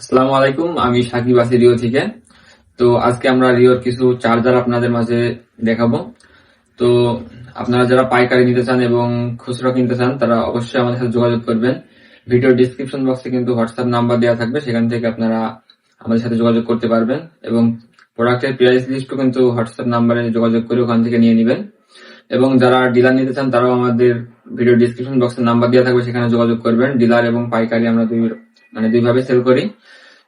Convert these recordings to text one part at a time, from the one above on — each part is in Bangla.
আসসালামু আলাইকুম, আমি সাকিব আছি রিও থেকে। তো আজকে আমরা রিওর কিছু চার্জার আপনাদের মাঝে দেখাবো। তো আপনারা যারা পাইকারি নিতে চান এবং খুচরা কিনতে চান তারা অবশ্যই আমাদের সাথে যোগাযোগ করবেন। ভিডিও ডিসক্রিপশন বক্সে কিন্তু হোয়াটসঅ্যাপ নাম্বার দেওয়া থাকবে, সেখান থেকে আপনারা আমাদের সাথে যোগাযোগ করতে পারবেন এবং প্রোডাক্টের প্রাইস লিস্টও কিন্তু হোয়াটসঅ্যাপ নাম্বারে যোগাযোগ করে ওখান থেকে নিয়ে নেবেন। এবং যারা ডিলার নিতে চান তারাও আমাদের ভিডিও ডিসক্রিপশন বক্সে নাম্বার দেওয়া থাকবে, সেখানে যোগাযোগ করবেন। ডিলার এবং পাইকারি আমরা দুইভাবে সেল করি।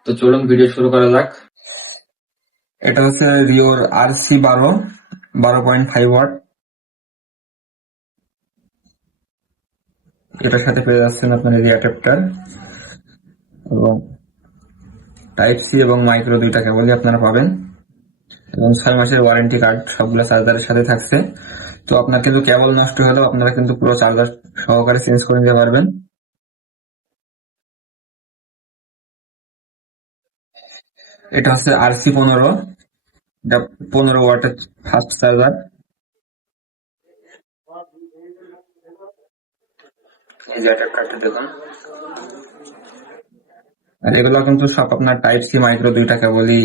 তো চলুন ভিডিও শুরু করা যাক। এটা হচ্ছে রিওর RC 12.5 ওয়াট। এটার সাথে পেয়ে যাচ্ছেন আপনার এই অ্যাডাপ্টার এবং টাইপ সি এবং মাইক্রো দুইটা কেবলই আপনারা পাবেন এবং 6 মাসের ওয়ারেন্টি কার্ড সবগুলো চার্জারের সাথে থাকছে। তো আপনার কিন্তু কেবল নষ্ট হলেও আপনারা কিন্তু পুরো চার্জার সহকারে চেঞ্জ করে নিতে পারবেন। এটা হচ্ছে RC 15, এটা 15 ওয়াটের ফাস্ট চার্জার। এই যে অ্যাডাপ্টারটা দেখুন। আর এগুলো কিন্তু সব আপনার টাইপ সি মাইক্রো দুইটা কেবলই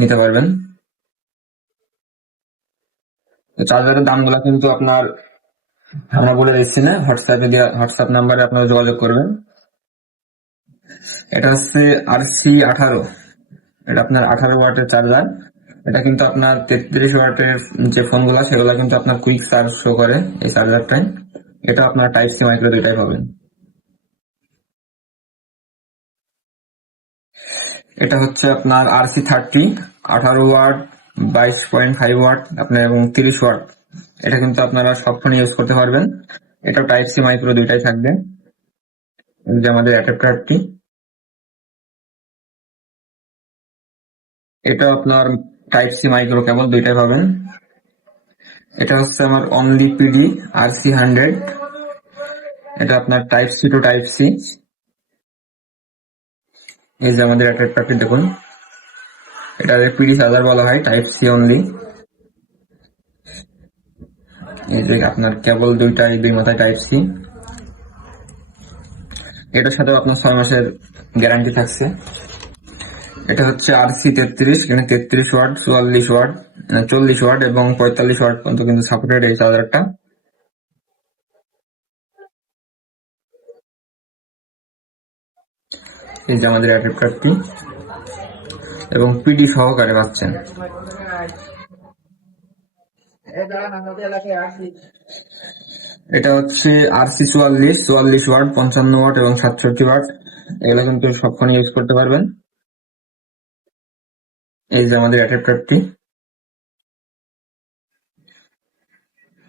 নিতে পারবেন। চার্জারের দামগুলো কিন্তু আপনার আমরা বলে দিচ্ছি না, হোয়াটসঅ্যাপ নাম্বারে আপনারা যোগাযোগ করবেন। এটা হচ্ছে RC 18, এটা আপনার 18 ওয়াটের চার্জার। এটা কিন্তু আপনার 33 ওয়াটের যে ফোনগুলো সেগুলো কিন্তু আপনার কুইক চার্জ শো করে এই চার্জারটাই। এটা আপনার টাইপ সি মাইক্রো দুইটাই পাবেন। এটা হচ্ছে আপনার RC 30, 18 ওয়াট, 22.5 ওয়াট আপনার এবং 30 ওয়াট। এটা কিন্তু আপনারা সব ফোনে ইউজ করতে পারবেন। এটা টাইপ সি মাইক্রো দুইটাই থাকবে। এই যে আমাদের অ্যাডাপ্টারটি, এটা আপনার টাইপ সি মাইক্রো কেবল দুইটাই পাবেন। এটা হচ্ছে আমার অনলি পিডি RC 100, এটা আপনার type C to type C. এই যে আমাদের অ্যাডাপ্টারটি দেখুন, এটা পিডি চার্জার বলা হয়, টাইপ সি অনলি। এই যে আপনার কেবল দুইটাই দুই মাথায় টাইপ সি। এটার সাথেও আপনার 6 মাসের গ্যারান্টি থাকছে। এটা হচ্ছে RC 33, এখানে 33 ওয়াট, 44 ওয়াট, 40 ওয়াট এবং 45 ওয়াট পর্যন্ত কিন্তু সাপোর্টেড এই চার্জারটা। এই যে আমাদের অ্যাডাপ্টারটি এবং পিডি সহকারে পাচ্ছেন। এটা হচ্ছে RC 44 ওয়াট, 55 ওয়াট এবং 67 ওয়াট। এগুলো কিন্তু সব ফোনে ইউজ করতে পারবেন। এই যে আমাদের অ্যাডাপ্টারটি,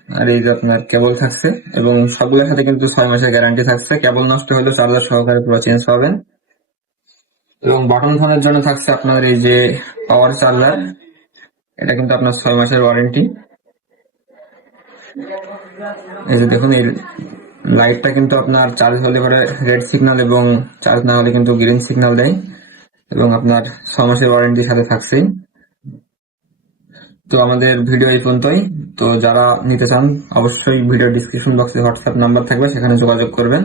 আর এই যে আপনার কেবল থাকছে এবং সবগুলোর সাথে কিন্তু 6 মাসের গ্যারান্টি থাকছে। কেবল নষ্ট হলে চার্জার সহকারে পুরো চেঞ্জ পাবেন। এবং বাটন ফোনের জন্য থাকছে আপনার এই যে পাওয়ার চার্জার, এটা কিন্তু আপনার 6 মাসের ওয়ারেন্টি। এই যে দেখুন, এই লাইটটা কিন্তু আপনার চার্জ হলে পরে রেড সিগন্যাল এবং চার্জ না হলে কিন্তু গ্রিন সিগন্যাল দেয় এবং আপনার 6 মাসের ওয়ারেন্টির সাথে থাকছেই। তো আমাদের ভিডিও এই পর্যন্তই। তো যারা নিতে চান অবশ্যই ভিডিও ডিসক্রিপশন বক্সে হোয়াটসঅ্যাপ নাম্বার থাকবে, সেখানে যোগাযোগ করবেন।